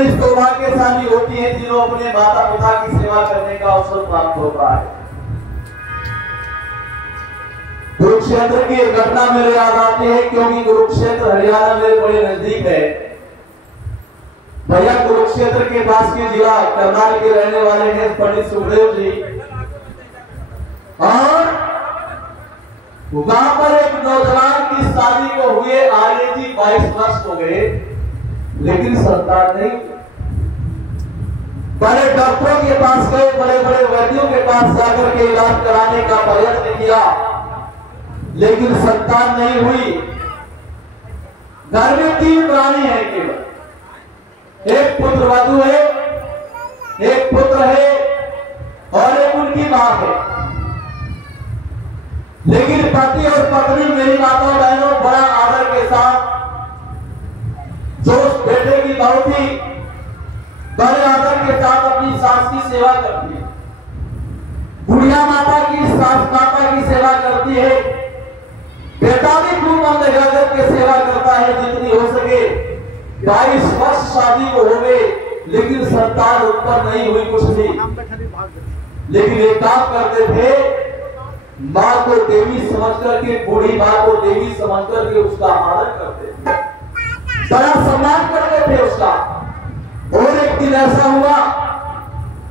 बड़ी सौभाग्यशाली होती है जिन्हों अपने माता पिता की सेवा करने का अवसर प्राप्त होता है। कुरुक्षेत्र की एक घटना मेरे याद आती है, क्योंकि कुरुक्षेत्र हरियाणा मेरे बड़े नजदीक है। भैया कुरुक्षेत्र के पास के जिला करनाल के रहने वाले हैं पंडित सुखदेव जी, और वहां पर एक नौजवान की शादी को हुए आर्य जी 22 वर्ष हो गए, लेकिन संतान नहीं। बड़े डॉक्टरों के पास गए, बड़े बड़े वैद्यों के पास जाकर के इलाज कराने का प्रयत्न किया, लेकिन संतान नहीं हुई। घर में 3 प्राणी है केवल, एक पुत्र वधू है, एक पुत्र है और एक उनकी मां है। लेकिन पति और पत्नी, मेरी माता बहनों, बड़ा आदर के साथ जो उस बेटे की बहू थी, बड़े आदर के साथ अपनी सास की सेवा करती है। बुढ़िया माता की, सास माता की सेवा करती है। बेटा भी खूब मन लगाकर के सेवा करता है जितनी हो सके। 22 वर्ष शादी को हो गए, लेकिन संतान उत्पन्न नहीं हुई कुछ भी। लेकिन एक काम करते थे, माँ को देवी समझ करके, बूढ़ी माँ को देवी समझ करके उसका आदर करते थे, बड़ा सम्मान करते थे उसका। और एक दिन ऐसा हुआ,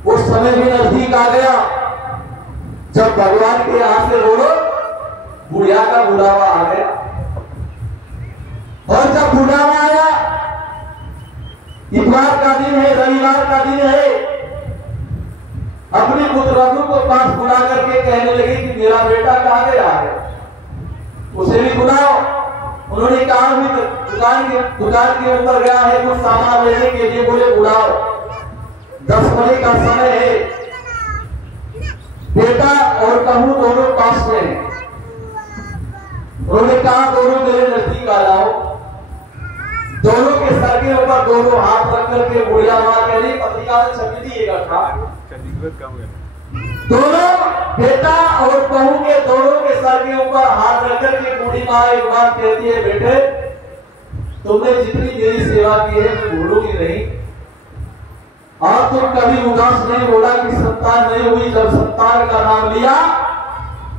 उस समय भी नजदीक आ गया जब भगवान के यहाँ से रोड़ो बुढ़िया का बुढ़ावा आ गया। और जब बुढ़ावा आया, इतवार का दिन है, रविवार का दिन है, अपनी पुत्रवधू को पास बुला करके कहने लगे कि मेरा बेटा कहाँ गया है, उसे भी बुलाओ। उन्होंने कहा भी दुकान के अंदर गया है कुछ सामान लेने के लिए, बोले बुलाओ। 10 बजे का समय है, बेटा और कहूँ दोनों पास में हैं। उन्होंने कहा दोनों मेरे नजदीक आ जाओ। दोनों के सर के ऊपर दोनों हाथ रख करके बुढ़िया मां कह रही, पत्रिका में छपी थी एक अखबार, दोनों बेटा और बहू के दोनों के सर के ऊपर हाथ रखकर के बूढ़ी माँ एक बात कहती है, बेटे तुमने जितनी मेरी सेवा की है मैं भूलूंगी नहीं, और तुम कभी उदास नहीं बोला कि संतान नहीं हुई। जब संतान का नाम लिया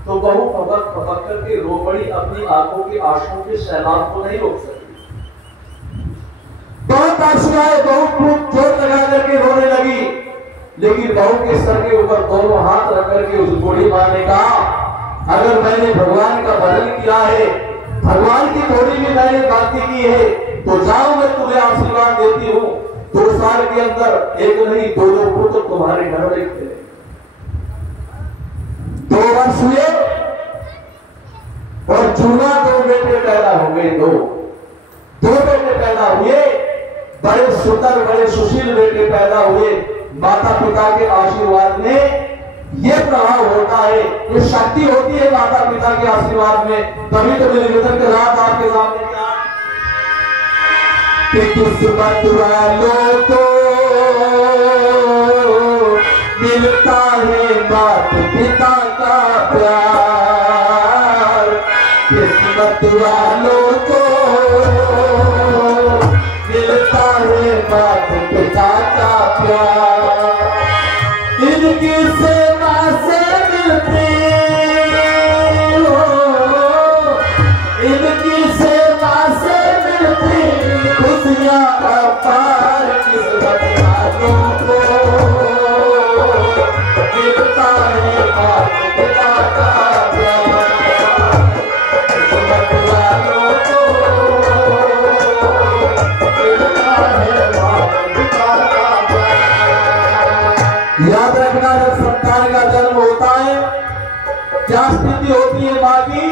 तो बहू पकड़ पकड़ करके रो पड़ी, अपनी आंखों के आंसुओं के सैलाब को नहीं रोक सकी। बहुत आंसू आए, बहुत खूब जोर लगा करके रोने लगी, लेकिन बहू के सर के ऊपर दोनों हाथ रख करके उस बूढ़ी मां ने कहा, अगर मैंने भगवान का भजन किया है, भगवान की थोड़ी भी मैंने गलती की है, तो जाओ मैं तुम्हें आशीर्वाद देती हूँ, 2 साल के अंदर एक नहीं 2 पुत्र तुम्हारे घर में थे। 2 वर्ष हुए और जूना 2 बेटे पैदा हो गए। 2 बेटे पैदा हुए, बड़े सुंदर बड़े सुशील बेटे पैदा हुए। माता पिता के आशीर्वाद में ये प्रभाव होता है, ये शक्ति होती है माता पिता के आशीर्वाद में। तभी तो मेरे निधन के रात आपके सामने क्या कि किस्मत वालों को मिलता है माता पिता का प्यार, किस्मत वालों को मिलता है माता पिता का प्यार। इनकी सेवा से मिलती हो, इनकी सेवा से मिलती खुशियां अपार, किस्मत वालों को मिलता है माता पिता का प्यार, किस्मत वालों को मिलता है माता पिता का प्यार। याद रखना, जब संतान का जन्म होता है क्या स्थिति होती है मां की,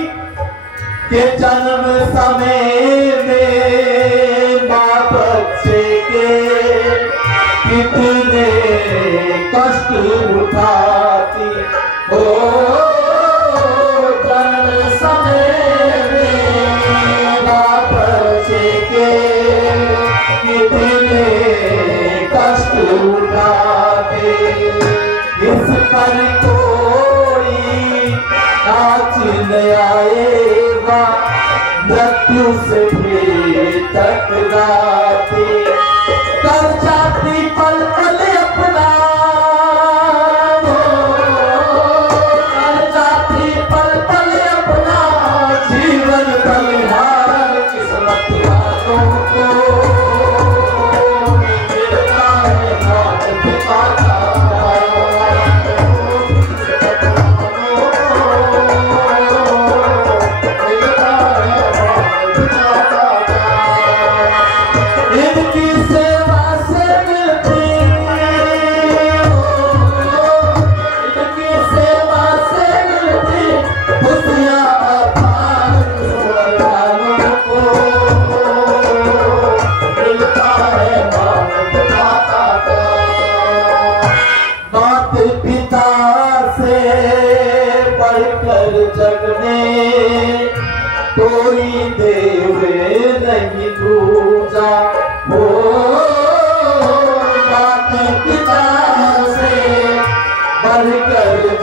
कि जन्म समय में मां बच्चे के कितने कष्ट उठाती हो, जन्म समय में मां बच्चे के कितने कष्ट उठाते, इस पर कोई नाच न आएगा, मृत्यु से भी टकराते, कर जाते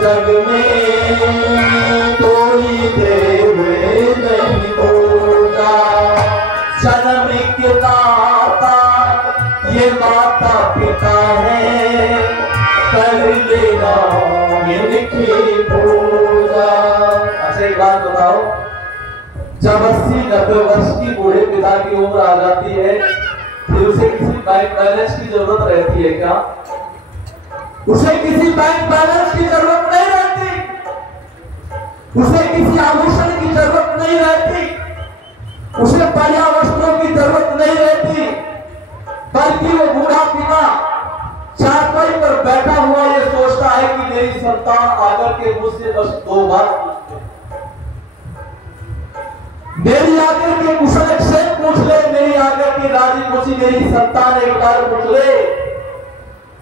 जग में कोई देव नहीं होगा। जन्म के दाता ये माता पिता है, कर लेना इनकी पूजा। अच्छा एक बात बताओ, जब 80-90 वर्ष की बूढ़े पिता की उम्र आ जाती है, फिर उसे किसी बैंक बैलेंस की जरूरत रहती है क्या? उसे किसी बैंक बैलेंस की जरूरत नहीं रहती, उसे किसी आभूषण की जरूरत नहीं रहती, उसे बढ़िया वस्त्रों की जरूरत नहीं रहती, बल्कि वो बूढ़ा पिता चारपाई पर बैठा हुआ ये सोचता है कि मेरी संतान आकर के मुझसे बस 2 बात मेरी आकर के कुशल क्षेम पूछ ले, मेरी आकर के राजी खुशी मेरी संतान एक बार पूछ ले।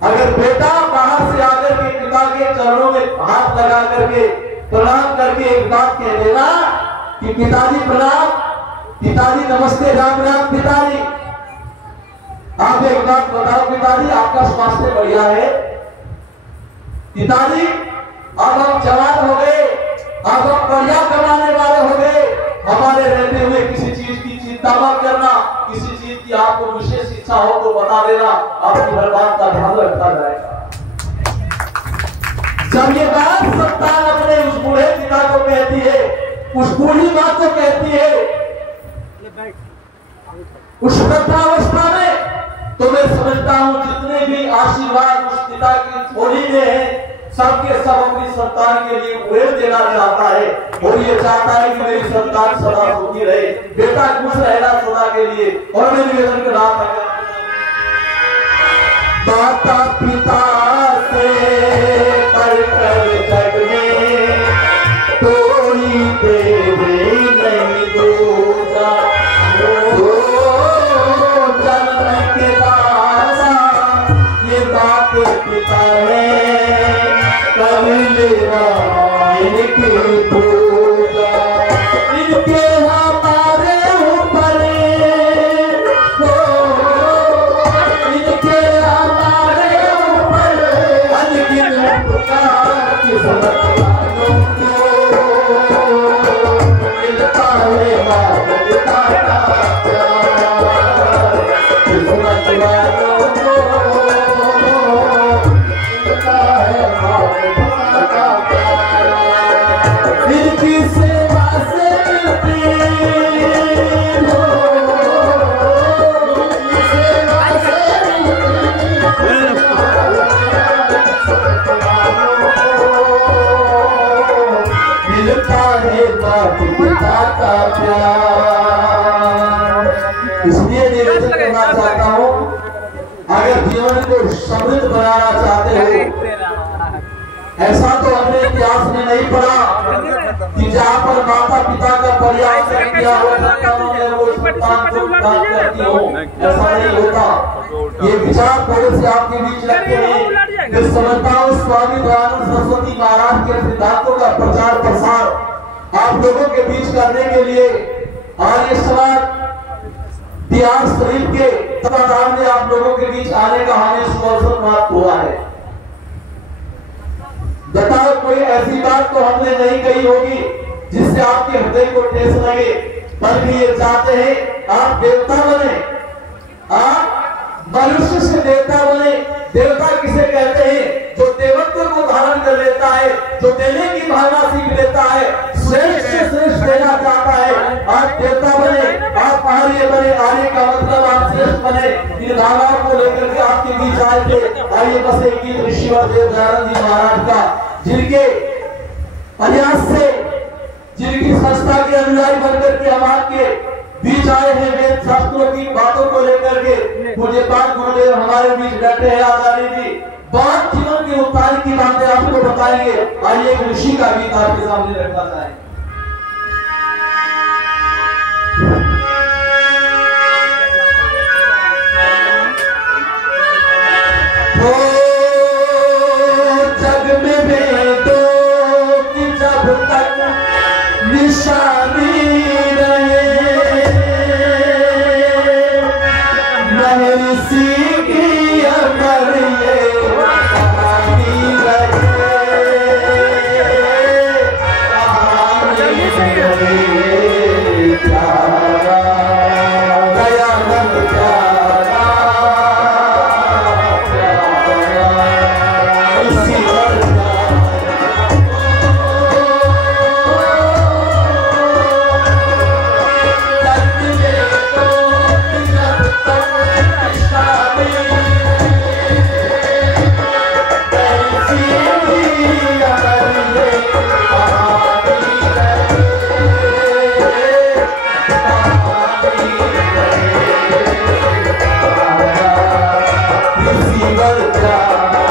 अगर बेटा बाहर से आकर के पिता के चरणों में हाथ लगा करके प्रणाम करके एक बात कह देना कि पिताजी प्रणाम, पिताजी नमस्ते, राम राम पिताजी। आप एक बात बताओ पिताजी, आपका स्वास्थ्य बढ़िया है? पिताजी अब हम जवान हो गए, अब हम बढ़िया कमाने वाले हो गए, हमारे रहते हुए किसी चीज की चिंता मत करना, किसी चीज की आपको विशेष इच्छा हो तो बता देना, आपकी हर बात का ध्यान रखा जाएगा। जब ये बात संतान अपने उस बूढ़े पिता को कहती है, उस बूढ़ी माँ को कहती है, उस वृद्धावस्था में, तो मैं समझता हूं जितने भी आशीर्वाद उस पिता की थोड़ी में है, सबके सब अपनी संतान के लिए उपदेश देना चाहता है, और ये चाहता है कि मेरी संतान सदा सुखी रहे, बेटा खुश रहेगा सदा के लिए। और मैं निवेदन कर रहा था, माता पिता से बढ़कर जग में कोई देव नहीं दूजा। जन्म के दाता ये बात पिता है, कर लेना इनकी पूजा। इनके हमारे ऊपर इनके हमारे ऊपर अनगिन उपकार किस्मत वालों को मिलता है बाप पिता का प्यार। किस्मत वालों को मिलता है बाप पिता का प्यार। इनकी सेवा से मिलती हो, इनकी सेवा से मिलता है बाप पिता का प्यार। इसलिए निवेदन करना चाहता हूँ, अगर जीवन को समृद्ध बनाना चाहते हो, ऐसा तो हमने इतिहास में नहीं पढ़ा कि जहाँ पर माता पिता का पर्याप्त किया हो संतानों ने वो संतान को प्राप्त करती हो, ऐसा नहीं होता। ये विचार थोड़े से आपके बीच रखते हैं कि समझता हूँ स्वामी दयानंद सरस्वती महाराज के सिद्धांतों का प्रचार प्रसार आप लोगों के बीच करने के लिए आर्य समाज बिहार शरीफ के तत्वाधान में आप लोगों के बीच आने का हमें सुअवसर प्राप्त हुआ है। बताओ कोई ऐसी बात तो हमने नहीं कही होगी जिससे आपके हृदय को ठेस लगे, बल्कि ये चाहते हैं आप देवता बने, आप मनुष्य से देवता बने। देवता किसे कहते हैं? जो देवत्व को धारण कर लेता है, जो देने की भावना सीख लेता है, श्रेष्ठ से श्रेष्ठ देना चाहता है। आप देवता बने, आप आर्य बने, आर्य का मतलब आप श्रेष्ठ बने। इन भावनाओं को लेकर के आपके बीच आए थे। आइए बस एक गीत ऋषिवर देव दयानंद जी महाराज का, जिनके प्रयास से, जिनकी संस्था के अनुयायी बनकर के हम आपके बीच आए हैं, वेद शास्त्रों की बातों को लेकर के मुझे बात गुरुदेव हमारे बीच बैठे हैं। आचार्य जी बात जीवन के उत्थान की बातें आपको बताएंगे। आइए एक ऋषि का गीत आपके सामने रखना चाहें। जग में वेदों की जब तक निशानी रहे, महर्षि की अमर ये कहानी रहे। ईश्वर प्यारा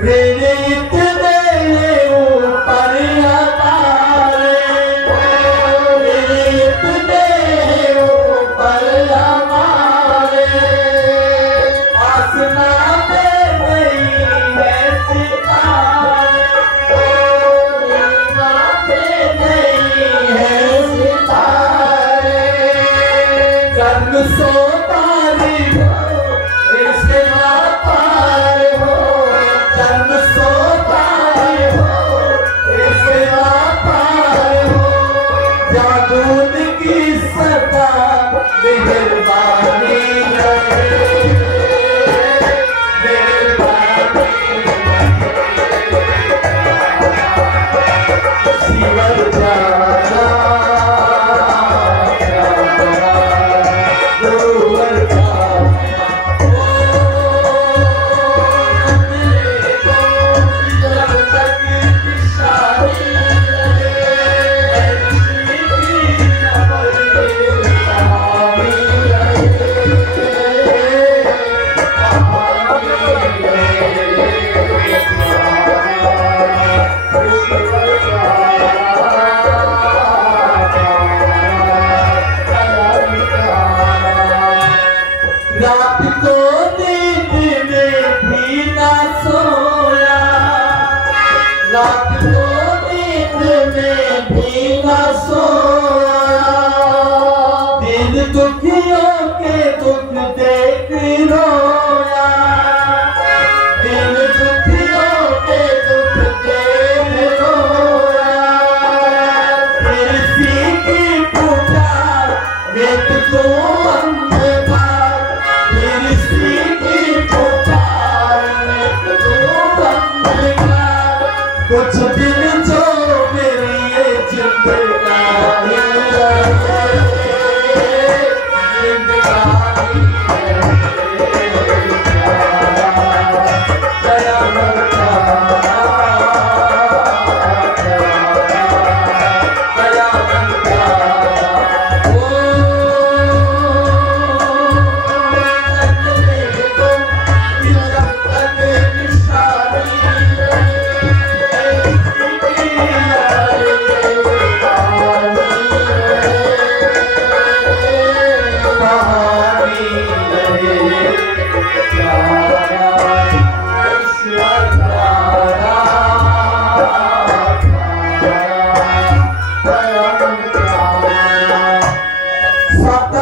मेरे इतने ऊपर हमारे, मेरे इतने ऊपर हमारे, आसमां पे नहीं है सितारे, आसमां पे नहीं है सितारे, जन्म सो तारी हो इसके पार हो, जन्म सो तारी हो इसके पार हो, जादून की सदा मेहरबानी रहे, मेहरबानी ईश्वर प्यारा गुरुवर रात को नींद में भी ना सोया, रात को नींद में भी ना सोया, दिन दुखियों के दुख देख रोया, दिन दुखियों के दुख देख रोया, फिर सीखी पुकार वेद को अंधकार, फिर सीखी पुकार वेद को अंधकार, कुछ दिन जो मेरी ये जिंदगानी रहे, जिंदगानी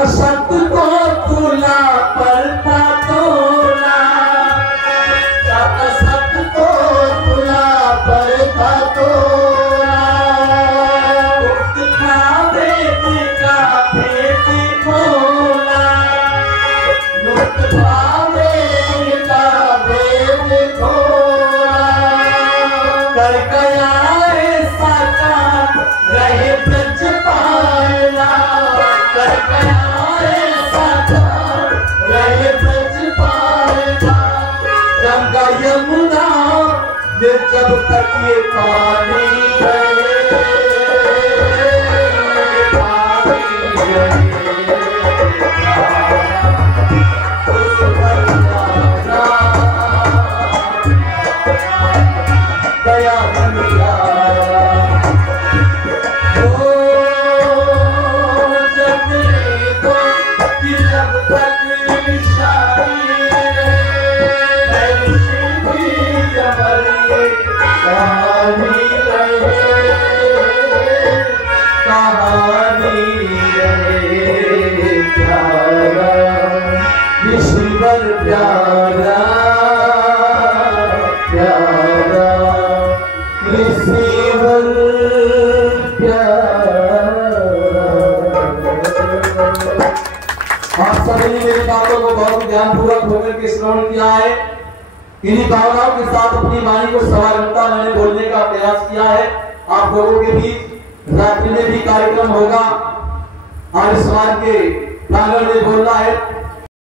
सत को तुला पड़ता तोला, सत को तुला पड़ता तोला, गुप्त था वेद का भेद खोला, गुप्त था वेद का भेद खोला, कर गया ऐसा काम रहे ब्रज पाला, कर गया ऐसा काम रहे ब्रज पाला, गंगा यमुना में जब तक ये पानी रहे, पानी रहे, दया मन प्यारा जब तक निशानी कहानी रहे प्यारा ईश्वर प्यारा प्यारा ईश्वर आप सभी ने मेरी बातों को बहुत ध्यानपूर्वक होकर के श्रवण किया है। इन्हीं भावनाओं के साथ अपनी वाणी को सवा घंटा मैंने बोलने का प्रयास किया है। आप लोगों के बीच रात्रि में भी कार्यक्रम होगा। आज समाज के प्रांगण में बोलना है।